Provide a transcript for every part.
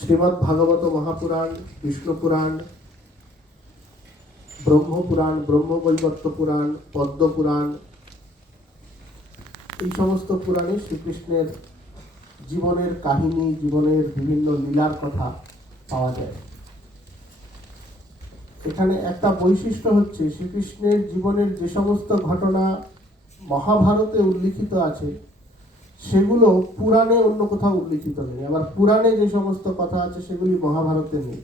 শ্রীমদ্ ভাগবত মহাপুরাণ, বিষ্ণু পুরাণ, ব্রহ্মপুরাণ, ব্রহ্মবৈবর্ত পুরাণ, পদ্ম পুরাণ, এই সমস্ত পুরাণে শ্রীকৃষ্ণের জীবনের কাহিনী, জীবনের বিভিন্ন লীলার কথা পাওয়া যায়। এখানে একটা বৈশিষ্ট্য হচ্ছে, শ্রীকৃষ্ণের জীবনের যে সমস্ত ঘটনা মহাভারতে উল্লিখিত আছে সেগুলো পুরাণে অন্য কোথাও উল্লিখিত নেই, আবার পুরাণে যে সমস্ত কথা আছে সেগুলি মহাভারতে নেই।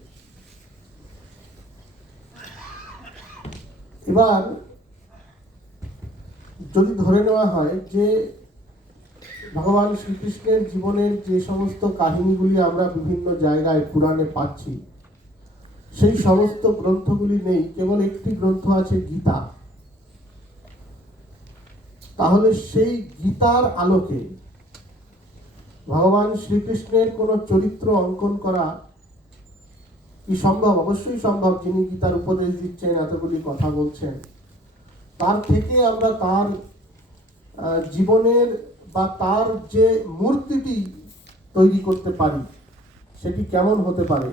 এবার যদি ধরে নেওয়া হয় যে ভগবান শ্রীকৃষ্ণের জীবনের যে সমস্ত কাহিনীগুলি আমরা বিভিন্ন জায়গায় পুরাণে পাচ্ছি, সেই সমস্ত গ্রন্থগুলি নেই, কেবল একটি গ্রন্থ আছে, গীতা। তাহলে সেই গীতার আলোকে ভগবান শ্রীকৃষ্ণের কোনো চরিত্র অঙ্কন করা কি সম্ভব? অবশ্যই সম্ভব। যিনি গীতার উপদেশ দিচ্ছেন, এতগুলি কথা বলছেন, তার থেকে আমরা তার জীবনের বা তার যে মূর্তিটি তৈরি করতে পারি সেটি কেমন হতে পারে।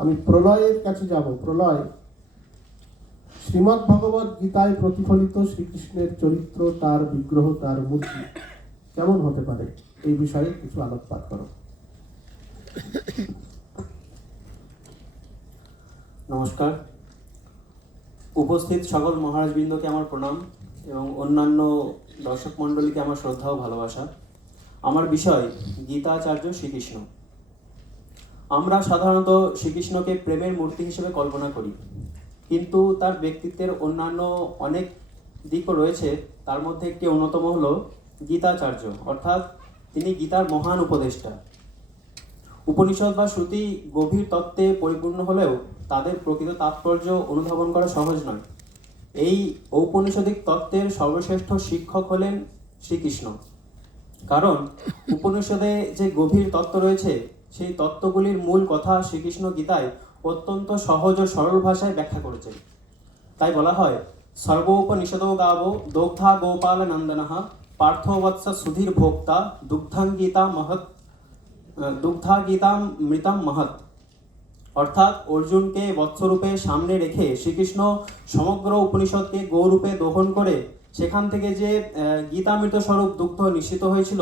আমি প্রলয়ের কাছে যাব। প্রলয়, শ্রীমদ্ ভগবত গীতায় প্রতিফলিত শ্রীকৃষ্ণের চরিত্র, তার বিগ্রহ, তার মূর্তি কেমন হতে পারে, এই বিষয়ে কিছু আলোকপাত করো। নমস্কার। উপস্থিত সকল মহারাজবৃন্দকে আমার প্রণাম এবং অন্যান্য দর্শক মণ্ডলীকে আমার শ্রদ্ধা ও ভালোবাসা। আমার বিষয় গীতাচার্য শ্রীকৃষ্ণ। আমরা সাধারণত শ্রীকৃষ্ণকে প্রেমের মূর্তি হিসেবে কল্পনা করি, কিন্তু তার ব্যক্তিত্বের অন্যান্য অনেক দিকও রয়েছে। তার মধ্যে একটি অন্যতম হল গীতাচার্য, অর্থাৎ তিনি গীতার মহান উপদেষ্টা। উপনিষদ বা শ্রুতি গভীর তত্ত্বে পরিপূর্ণ হলেও তাদের প্রকৃত তাৎপর্য অনুধাবন করা সহজ নয়। এই ঔপনিষদিক তত্ত্বের সর্বশ্রেষ্ঠ শিক্ষক হলেন শ্রীকৃষ্ণ। কারণ উপনিষদে যে গভীর তত্ত্ব রয়েছে, সেই তত্ত্বগুলির মূল কথা শ্রীকৃষ্ণ গীতায় অত্যন্ত সহজ ও সরল ভাষায় ব্যাখ্যা করেছেন। তাই বলা হয়, সর্বোপনিষদো গাবো দগ্ধা গোপাল নন্দনঃ পার্থবৎস সুধীর ভোক্তা দুগ্ধাং গীতা মহৎ দুগ্ধা গীতাম মৃতম মহৎ। অর্থাৎ অর্জুনকে বৎসরূপে সামনে রেখে শ্রীকৃষ্ণ সমগ্র উপনিষদকে গৌরূপে দহন করে সেখান থেকে যে গীতামৃত স্বরূপ দুগ্ধ নিশ্চিত হয়েছিল,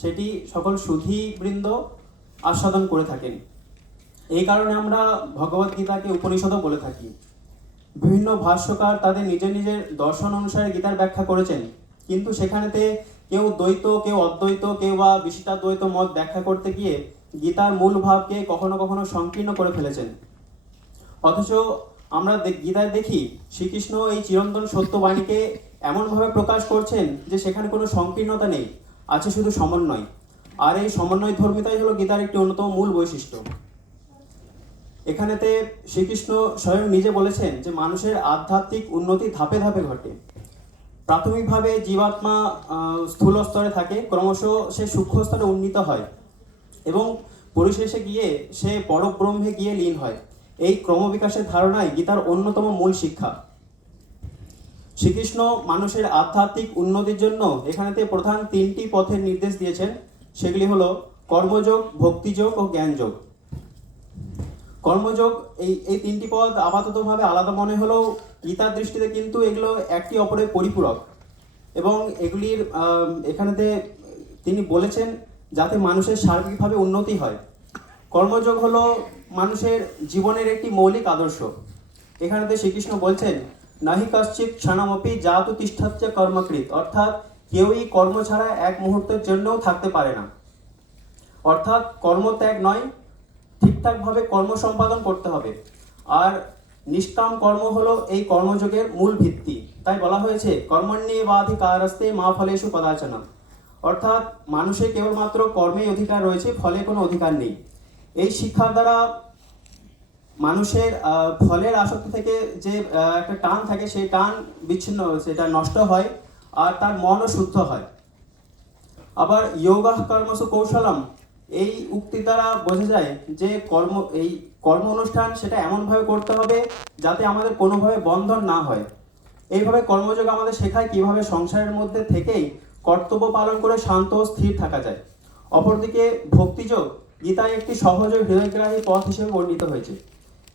সেটি সকল সুধীবৃন্দ আস্বাদন করে থাকেন। এই কারণে আমরা ভগবত গীতাকে উপনিষদও বলে থাকি। বিভিন্ন ভাষ্যকার তাদের নিজের নিজের দর্শন অনুসারে গীতার ব্যাখ্যা করেছেন, কিন্তু সেখানেতে কেউ দ্বৈত, কেউ অদ্বৈত, কেউ বা বিশিষ্টাদ্বৈত মত ব্যাখ্যা করতে গিয়ে গীতার মূল ভাবকে কখনো কখনো সংকীর্ণ করে ফেলেছেন। অথচ আমরা গীতায় দেখি শ্রীকৃষ্ণ এই চিরন্তন সত্যবাণীকে এমনভাবে প্রকাশ করছেন যে সেখানে কোনো সংকীর্ণতা নেই, আছে শুধু সমন্বয়। আর এই সমন্বয় ধর্মিতাই হলো গীতার একটি অন্যতম মূল বৈশিষ্ট্য। এখানেতে শ্রীকৃষ্ণ স্বয়ং নিজে বলেছেন যে মানুষের আধ্যাত্মিক উন্নতি ধাপে ধাপে ঘটে। প্রাথমিকভাবে জীবাত্মা স্থূল স্তরে থাকে, ক্রমশ সে সূক্ষ্ম স্তরে উন্নীত হয় এবং পরিশেষে গিয়ে সে পরব্রহ্মে গিয়ে লীন হয়। এই ক্রমবিকাশের ধারণাই গীতার অন্যতম মূল শিক্ষা। শ্রীকৃষ্ণ মানুষের আধ্যাত্মিক উন্নতির জন্য এখানেতে প্রধান তিনটি পথের নির্দেশ দিয়েছেন। সেগুলি হলো কর্মযোগ, ভক্তিযোগ ও জ্ঞানযোগ। কর্মযোগ, এই তিনটি পদ আপাততভাবে আলাদা মনে হলেও গীতার দৃষ্টিতে কিন্তু এগুলো একটি অপরের পরিপূরক এবং এগুলির এখানেতে তিনি বলেছেন যাতে মানুষের সার্বিকভাবে উন্নতি হয়। কর্মযোগ হলো মানুষের জীবনের একটি মৌলিক আদর্শ। এখানেতে শ্রীকৃষ্ণ বলছেন, নাহি কশ্চিৎ ক্ষণমপি জাতু তিষ্ঠত্য কর্মকৃত, অর্থাৎ কেউই কর্ম ছাড়া এক মুহূর্তের জন্যও থাকতে পারে না। অর্থাৎ কর্মত্যাগ নয়, ঠিকঠাকভাবে কর্ম সম্পাদন করতে হবে। আর নিষ্কাম কর্ম হলো এই কর্মযোগের মূল ভিত্তি। তাই বলা হয়েছে কর্মণ্যেবাধিকারস্তে মা ফলেষু কদাচন, অর্থাৎ মানুষের কেবলমাত্র কর্মেই অধিকার রয়েছে, ফলে কোনো অধিকার নেই। এই শিক্ষার দ্বারা মানুষের ফলের আসক্তি থেকে যে একটা টান থাকে, সেই টান বিচ্ছিন্ন, সেটা নষ্ট হয় আর তার মনও শুদ্ধ হয়। আবার যোগঃ কর্মসু কৌশলম, এই উক্তির দ্বারা বোঝা যায় যে এই কর্ম অনুষ্ঠান সেটা এমনভাবে করতে হবে যাতে আমাদের কোনোভাবে বন্ধন না হয়। এইভাবে কর্মযোগ আমাদের শেখায় কিভাবে সংসারের মধ্যে থেকেই কর্তব্য পালন করে শান্ত ও স্থির থাকা যায়। অপরদিকে ভক্তিযোগ, গীতায় একটি সহজ ও হৃদয়গ্রাহী পথ হিসেবে বর্ণিত হয়েছে।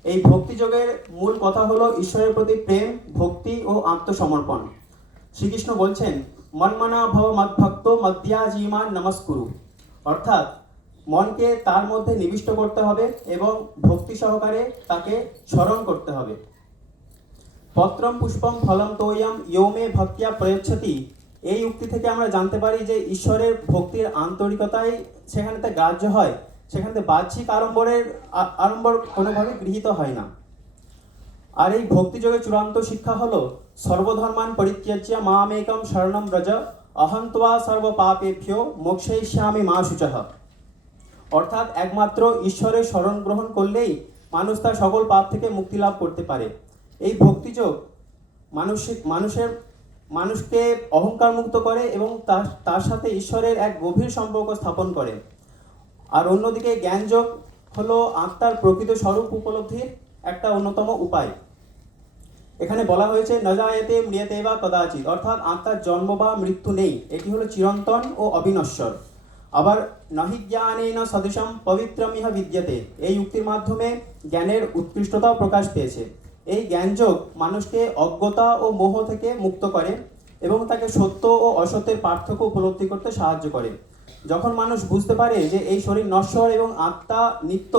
এই ভক্তিযোগের মূল কথা হলো ঈশ্বরের প্রতি প্রেম, ভক্তি ও আত্মসমর্পণ। শ্রীকৃষ্ণ বলছেন, মন্মনা ভব মদ্ভক্ত মদ্যাজীমান নমস্কুরু, অর্থাৎ মনকে তার মধ্যে নিবিষ্ট করতে হবে এবং ভক্তি সহকারে তাকে স্মরণ করতে হবে। পত্রম পুষ্পম ফলম তোয়ম ইয়মে ভক্তিয়া প্রয়চ্ছতি, এই উক্তি থেকে আমরা জানতে পারি যে ঈশ্বরের ভক্তির আন্তরিকতাই সেখানেতে গ্রাহ্য হয়, সেখানে বাহ্যিক আড়ম্বর কোনোভাবে গৃহীত হয় না। আর এই ভক্তিযোগের চূড়ান্ত শিক্ষা হলো সর্বধর্মান পরিত্যাজ্য মামেকম শরণম ব্রজ অহং ত্বা সর্ব পাপেভ্যো মোক্ষয়িষ্যামি মা শুচঃ, অর্থাৎ একমাত্র ঈশ্বরের শরণ গ্রহণ করলেই মানুষ তার সকল পাপ থেকে মুক্তি লাভ করতে পারে। এই ভক্তিযোগ মানুষকে অহংকার মুক্ত করে এবং তার সাথে ঈশ্বরের এক গভীর সম্পর্ক স্থাপন করে। আর অন্যদিকে জ্ঞানযোগ হলো আত্মার প্রকৃত স্বরূপ উপলব্ধির একটা অন্যতম উপায়। এখানে বলা হয়েছে নজায়তে ম্রিয়তে বা কদাচিৎ, অর্থাৎ আত্মার জন্ম বা মৃত্যু নেই, এটি হলো চিরন্তন ও অবিনশ্বর। আবার নহি জ্ঞানেন সদৃশম পবিত্রমিহ বিদ্যতে, এই উক্তির মাধ্যমে জ্ঞানের উৎকৃষ্টতাও প্রকাশ পেয়েছে। এই জ্ঞানযোগ মানুষকে অজ্ঞতা ও মোহ থেকে মুক্ত করে এবং তাকে সত্য ও অসত্যের পার্থক্য উপলব্ধি করতে সাহায্য করে। যখন মানুষ বুঝতে পারে যে এই শরীর নশ্বর এবং আত্মা নিত্য,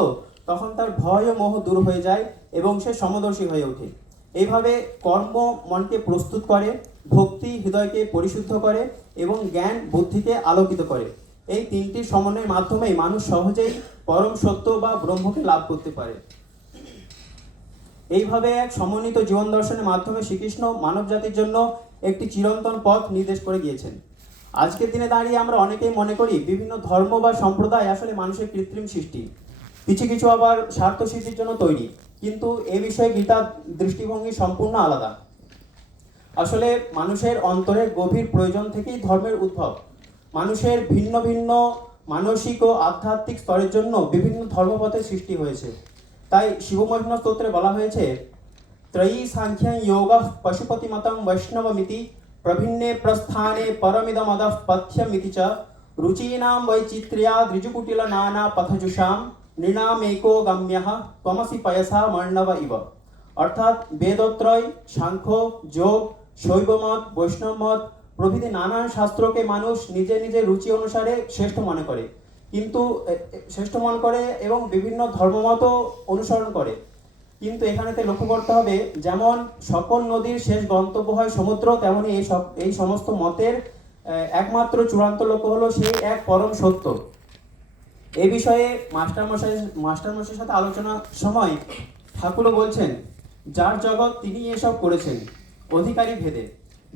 তখন তার ভয় ও মোহ দূর হয়ে যায় এবং সে সমদর্শী হয়ে ওঠে। এইভাবে কর্ম মনকে প্রস্তুত করে, ভক্তি হৃদয়কে পরিশুদ্ধ করে এবং জ্ঞান বুদ্ধিকে আলোকিত করে। এই তিনটির সমন্বয়ের মাধ্যমেই মানুষ সহজেই পরম সত্য বা ব্রহ্মকে লাভ করতে পারে। এইভাবে এক সমন্বিত জীবন দর্শনের মাধ্যমে শ্রীকৃষ্ণ মানব জাতির জন্য একটি চিরন্তন পথ নির্দেশ করে গিয়েছেন। আজকের দিনে দাঁড়িয়ে আমরা অনেকেই মনে করি বিভিন্ন ধর্ম বা সম্প্রদায় আসলে মানুষের কৃত্রিম সৃষ্টি, কিছু কিছু আবার স্বার্থ সিদ্ধির জন্য তৈরি, কিন্তু এ বিষয়ে গীতার দৃষ্টিভঙ্গি সম্পূর্ণ আলাদা। আসলে মানুষের অন্তরের গভীর প্রয়োজন থেকেই ধর্মের উদ্ভব। মানুষের ভিন্ন ভিন্ন মানসিক ও আধ্যাত্মিক স্তরের জন্য বিভিন্ন ধর্মপথের সৃষ্টি হয়েছে। তাই শিবমহিমা স্তোত্রে বলা হয়েছে, ত্রয়ী সাংখ্যং যোগঃ পশুপতিমতং বৈষ্ণবমিতি প্রভিন্নে প্রস্থানে পরমিদমদঃ পথ্যমিতি চ রুচীনাম বৈচিত্র্যা দ্বিজকুটিল নানা পথজুষাম নৃণামেকো গম্যঃ ত্বমসি পয়সা মর্ণব ইব, অর্থাৎ বেদত্রয়, সাংখ্য, যোগ, শৈবমত, বৈষ্ণবমত প্রভৃতি নানান শাস্ত্রকে মানুষ নিজের নিজের রুচি অনুসারে শ্রেষ্ঠ মনে করে এবং বিভিন্ন ধর্মমতও অনুসরণ করে। কিন্তু এখানেতে লক্ষ্য করতে হবে, যেমন সকল নদীর শেষ গন্তব্য হয় সমুদ্র, তেমনি এই সমস্ত মতের একমাত্র চূড়ান্ত লক্ষ্য হলো সেই এক পরম সত্য। এই বিষয়ে মাস্টারমশাইয়ের সাথে আলোচনার সময় ঠাকুরও বলছেন, যার জগৎ তিনি এসব করেছেন অধিকারী ভেদে,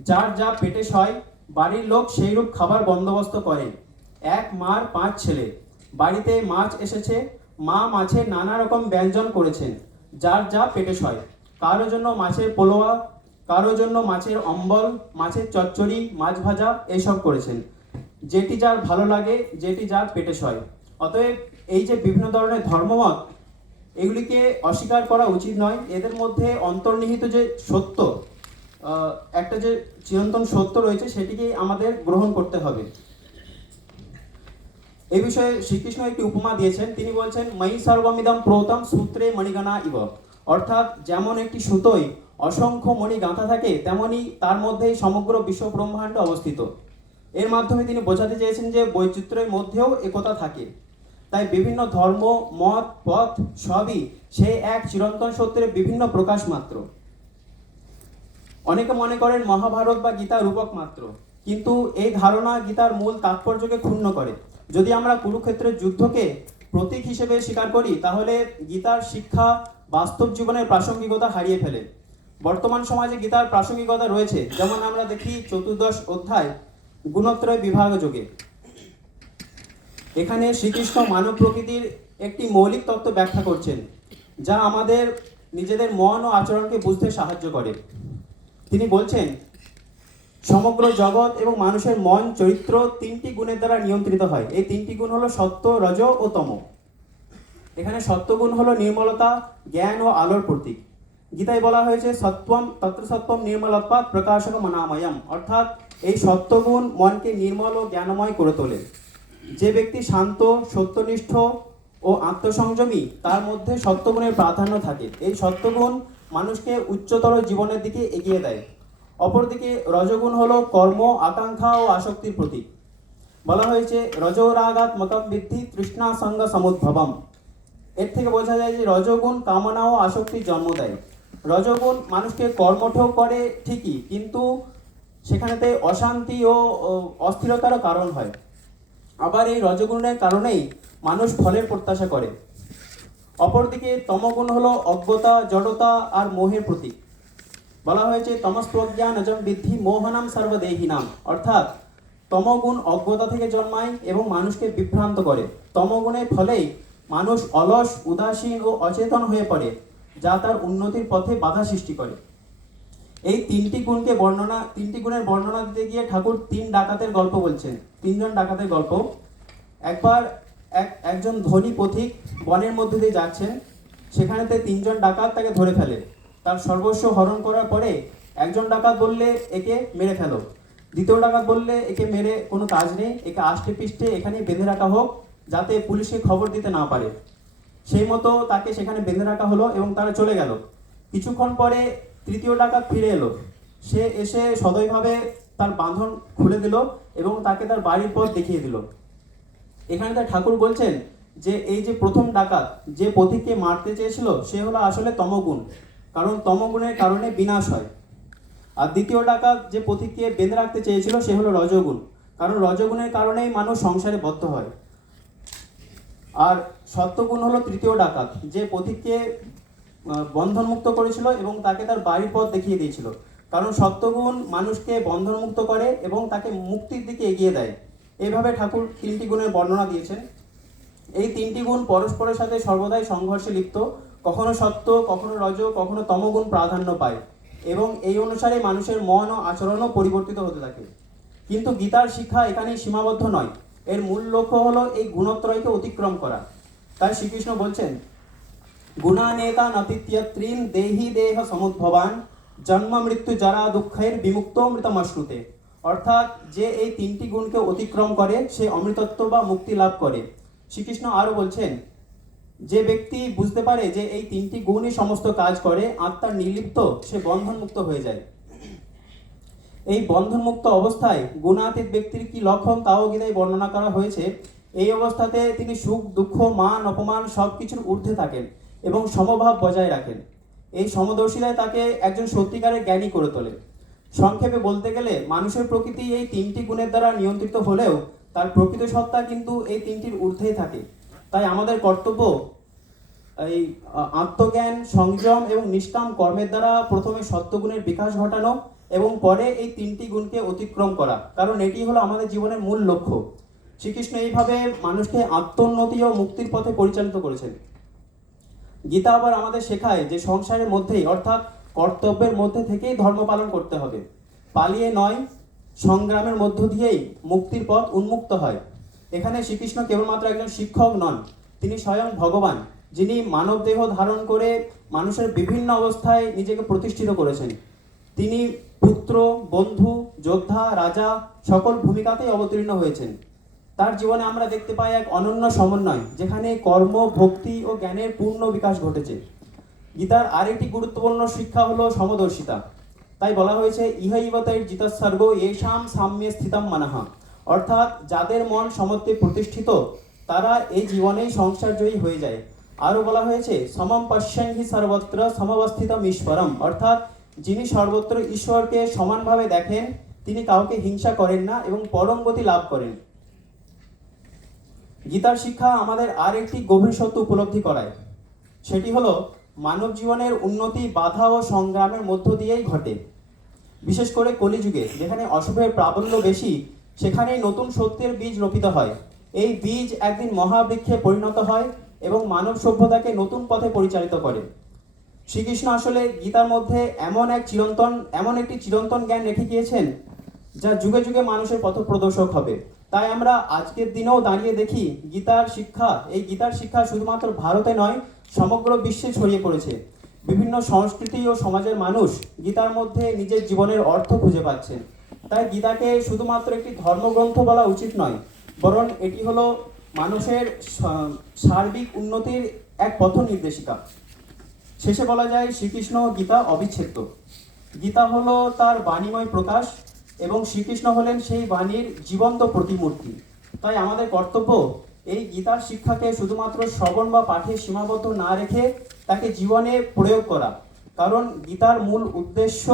যার যা পেটে সয় বাড়ির লোক সেইরূপ খাবার বন্দোবস্ত করেন। এক মার 5 ছেলে, বাড়িতে মাছ এসেছে, মা মাছের নানা রকম ব্যঞ্জন করেছেন, যার যা পেটে সয়। কারোর জন্য মাছের পোলোয়া, কারোর জন্য মাছের অম্বল, মাছের চচ্চড়ি, মাছ ভাজা এইসব করেছেন, যেটি যার ভালো লাগে, যেটি যার পেটে সয়। অতএব এই যে বিভিন্ন ধরনের ধর্মমত, এগুলিকে অস্বীকার করা উচিত নয়। এদের মধ্যে অন্তর্নিহিত যে সত্য, একটা যে চিরন্তন সত্য রয়েছে, সেটিকেই আমাদের গ্রহণ করতে হবে। এই বিষয়ে শ্রীকৃষ্ণ একটি উপমা দিয়েছেন। তিনি বলছেন, ময়ি সর্বমিদম প্রোতম সূত্রে মণিগণা ইব, অর্থাৎ যেমন একটি সুতোয় অসংখ্য মণি গাঁথা থাকে, তেমনি তার মধ্যেই সমগ্র বিশ্ব ব্রহ্মাণ্ড অবস্থিত। এর মাধ্যমে তিনি বোঝাতে চেয়েছেন যে বৈচিত্র্যের মধ্যেও একতা থাকে। তাই বিভিন্ন ধর্ম, মত, পথ সবই সেই এক চিরন্তন সত্যের বিভিন্ন প্রকাশ মাত্র। অনেকে মনে করেন মহাভারত বা গীতা রূপক মাত্র, কিন্তু এই ধারণা গীতার মূল তাৎপর্যকে ক্ষুণ্ণ করে। যদি আমরা কুরুক্ষেত্রের যুদ্ধকে প্রতীক হিসেবে স্বীকার করি, তাহলে গীতার শিক্ষা বাস্তব জীবনের প্রাসঙ্গিকতা হারিয়ে ফেলে। বর্তমান সমাজে গীতার প্রাসঙ্গিকতা রয়েছে, যেমন আমরা দেখি 14 অধ্যায় গুণত্রয় বিভাগ যোগে। এখানে শ্রীকৃষ্ণ মানব প্রকৃতির একটি মৌলিক তত্ত্ব ব্যাখ্যা করছেন, যা আমাদের নিজেদের মন ও আচরণকে বুঝতে সাহায্য করে। তিনি বলছেন, সমগ্র জগৎ এবং মানুষের মন, চরিত্র 3টি গুণের দ্বারা নিয়ন্ত্রিত হয়। এই 3টি গুণ হলো সত্য, রজ ও তম। এখানে সত্যগুণ হলো নির্মলতা, জ্ঞান ও আলোর প্রতীক। গীতায় বলা হয়েছে, সত্ত্বম তত্র সত্ত্বম নির্মলত্বাৎ প্রকাশক মনাময়ম, অর্থাৎ এই সত্যগুণ মনকে নির্মল ও জ্ঞানময় করে তোলে। যে ব্যক্তি শান্ত, সত্যনিষ্ঠ ও ও আত্মসংযমী তার মধ্যে সত্যগুণের প্রাধান্য থাকে। এই সত্যগুণ মানুষকে উচ্চতর জীবনের দিকে এগিয়ে দেয়। অপরদিকে রজগুণ হলো কর্ম, আকাঙ্ক্ষা ও আসক্তির প্রতীক। বলা হয়েছে রজোরাগাত মতম বৃদ্ধি তৃষ্ণা সঙ্গ সমুদ্ভবম। এর থেকে বোঝা যায় যে রজগুণ কামনা ও আসক্তির জন্ম দেয়। রজগুণ মানুষকে কর্মঠ করে ঠিকই, কিন্তু সেখানেতে অশান্তি ও অস্থিরতারও কারণ হয়। আবার এই রজগুণের কারণেই মানুষ ফলের প্রত্যাশা করে। অপরদিকে তমগুণ হলো অজ্ঞতা, জড়তা আর মোহের প্রতীক। বলা হয়েছে তমস্ত্বজ্ঞানজম বৃদ্ধি মোহনাম সর্বদেহিনাম, অর্থাৎ তমগুণ অজ্ঞতা থেকে জন্মায় এবং মানুষকে বিভ্রান্ত করে। তমগুণের ফলেই মানুষ অলস, উদাসীন ও অচেতন হয়ে পড়ে, যা তার উন্নতির পথে বাধা সৃষ্টি করে। এই তিনটি গুণের বর্ণনা দিতে গিয়ে ঠাকুর তিন ডাকাতের গল্প বলছেন। তিনজন ডাকাতের গল্প। একবার একজন ধনী পথিক বনের মধ্যে দিয়ে যাচ্ছেন, সেখানেতে তিনজন ডাকাত তাকে ধরে ফেলে। তার সর্বস্ব হরণ করার পরে একজন ডাকাত বললে একে মেরে ফেলো, দ্বিতীয় ডাকাত বললে একে মেরে কোনো কাজ নেই, একে আষ্টে পিষ্টে এখানেই বেঁধে রাখা হোক যাতে পুলিশকে খবর দিতে না পারে। সেই মতো তাকে সেখানে বেঁধে রাখা হলো এবং তারা চলে গেল। কিছুক্ষণ পরে তৃতীয় ডাকাত ফিরে এলো। সে এসে সদয়ভাবে তার বাঁধন খুলে দিল এবং তাকে তার বাড়ির পথ দেখিয়ে দিল। এখানে তার ঠাকুর বলছেন যে এই যে প্রথম ডাকাত যে পথিককে মারতে চেয়েছিল সে হলো আসলে তমগুণ, কারণ তমগুণের কারণে বিনাশ হয়। আর দ্বিতীয় ডাকাত যে পথিককে বেঁধে রাখতে চেয়েছিল সে হলো রজগুণ, কারণ রজগুণের কারণেই মানুষ সংসারে বদ্ধ হয়। আর সত্যগুণ হলো তৃতীয় ডাকাত যে পথিককে বন্ধনমুক্ত করেছিল এবং তাকে তার বাড়ির পথ দেখিয়ে দিয়েছিল, কারণ সত্যগুণ মানুষকে বন্ধনমুক্ত করে এবং তাকে মুক্তির দিকে এগিয়ে দেয়। এইভাবে ঠাকুর তিনটি গুণের বর্ণনা দিয়েছেন। এই তিনটি গুণ পরস্পরের সাথে সর্বদাই সংঘর্ষে লিপ্ত, কখনো সত্য, কখনো রজ, কখনো তমগুণ প্রাধান্য পায় এবং এই অনুসারে মানুষের মন ও আচরণও পরিবর্তিত হতে থাকে। কিন্তু গীতার শিক্ষা এখানেই সীমাবদ্ধ নয়, এর মূল লক্ষ্য হলো এই গুণত্রয়কে অতিক্রম করা। তাই শ্রীকৃষ্ণ বলছেন গুণানেতা নতিত্যত্রিন দেহি দেহ সমুদ্ভবান জন্ম মৃত্যু যারা দুঃখের বিমুক্ত মৃতমশ্নুতে, অর্থাৎ যে এই তিনটি গুণকে অতিক্রম করে সে অমৃতত্ব বা মুক্তি লাভ করে। শ্রীকৃষ্ণ আরও বলছেন যে ব্যক্তি বুঝতে পারে যে এই তিনটি গুণই সমস্ত কাজ করে, আত্মার নির্লিপ্ত, সে বন্ধনমুক্ত হয়ে যায়। এই বন্ধনমুক্ত অবস্থায় গুণাতীত ব্যক্তির কি লক্ষণ তাও গীতায় বর্ণনা করা হয়েছে। এই অবস্থাতে তিনি সুখ, দুঃখ, মান, অপমান সব কিছুর ঊর্ধ্বে থাকেন এবং সমভাব বজায় রাখেন। এই সমদর্শিতায় তাকে একজন সত্যিকারের জ্ঞানী করে তোলে। সংক্ষেপে বলতে গেলে মানুষের প্রকৃতি এই তিনটি গুণের দ্বারা নিয়ন্ত্রিত হলেও তার প্রকৃত সত্তা কিন্তু এই তিনটির ঊর্ধ্বেই থাকে। তাই আমাদের কর্তব্য এই আত্মজ্ঞান, সংযম এবং নিষ্কাম কর্মের দ্বারা প্রথমে সত্যগুণের বিকাশ ঘটানো এবং পরে এই তিনটি গুণকে অতিক্রম করা, কারণ এটি হলো আমাদের জীবনের মূল লক্ষ্য। শ্রীকৃষ্ণ এইভাবে মানুষকে আত্মোন্নতি ও মুক্তির পথে পরিচালিত করেছেন। গীতা আবার আমাদের শেখায় যে সংসারের মধ্যেই, অর্থাৎ কর্তব্যের মধ্যে থেকেই ধর্ম পালন করতে হবে, পালিয়ে নয়। সংগ্রামের মধ্য দিয়েই মুক্তির পথ উন্মুক্ত হয়। এখানে শ্রীকৃষ্ণ কেবলমাত্র একজন শিক্ষক নন, তিনি স্বয়ং ভগবান, যিনি মানব দেহ ধারণ করে মানুষের বিভিন্ন অবস্থায় নিজেকে প্রতিষ্ঠিত করেছেন। তিনি পুত্র, বন্ধু, যোদ্ধা, রাজা সকল ভূমিকাতেই অবতীর্ণ হয়েছেন। তার জীবনে আমরা দেখতে পাই এক অনন্য সমন্বয়, যেখানে কর্ম, ভক্তি ও জ্ঞানের পূর্ণ বিকাশ ঘটেছে। গীতার আরেকটি গুরুত্বপূর্ণ শিক্ষা হলো সমদর্শিতা। তাই বলা হয়েছে ইহৈবতৈর জিতস্বর্গ এষাম সাম্যে স্থিতম মনঃ, অর্থাৎ যাদের মন সমত্বে প্রতিষ্ঠিত তারা এই জীবনেই সংসারজয়ী হয়ে যায়। আরও বলা হয়েছে সমম পশ্যন হি সর্বত্র সমবস্থিতম ঈশ্বরম, অর্থাৎ যিনি সর্বত্র ঈশ্বরকে সমানভাবে দেখেন তিনি কাউকে হিংসা করেন না এবং পরম গতি লাভ করেন। গীতার শিক্ষা আমাদের আর একটি গভীর সত্য উপলব্ধি করায়, সেটি হলো মানব জীবনের উন্নতি বাধা ও সংগ্রামের মধ্য দিয়েই ঘটে। বিশেষ করে কলিযুগে যেখানে অশুভের প্রাবল্য বেশি, সেখানেই নতুন সত্যের বীজ রোপিত হয়। এই বীজ একদিন মহাবৃক্ষে পরিণত হয় এবং মানব সভ্যতাকে নতুন পথে পরিচালিত করে। শ্রীকৃষ্ণ আসলে গীতার মধ্যে এমন একটি চিরন্তন জ্ঞান রেখে গিয়েছেন যা যুগে যুগে মানুষের পথপ্রদর্শক হবে। তাই আমরা আজকের দিনেও দাঁড়িয়ে দেখি এই গীতার শিক্ষা শুধুমাত্র ভারতে নয়, সমগ্র বিশ্বে ছড়িয়ে পড়েছে। বিভিন্ন সংস্কৃতি ও সমাজের মানুষ গীতার মধ্যে নিজের জীবনের অর্থ খুঁজে পাচ্ছেন। তাই গীতাকে শুধুমাত্র একটি ধর্মগ্রন্থ বলা উচিত নয়, বরং এটি হলো মানুষের সার্বিক উন্নতির এক পথ নির্দেশিকা। শেষে বলা যায় শ্রীকৃষ্ণ গীতা অবিচ্ছেদ্য। গীতা হলো তার বাণীময় প্রকাশ এবং শ্রীকৃষ্ণ হলেন সেই বাণীর জীবন্ত প্রতিমূর্তি। তাই আমাদের কর্তব্য এই গীতার শিক্ষাকে শুধুমাত্র শ্রবণ বা পাঠে সীমাবদ্ধ না রেখে তাকে জীবনে প্রয়োগ করা। কারণ গীতার মূল উদ্দেশ্য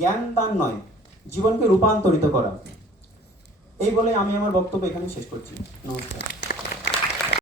জ্ঞান দান নয়, জীবনকে রূপান্তরিত করা। এই বলে আমি আমার বক্তব্য এখানে শেষ করছি। নমস্কার।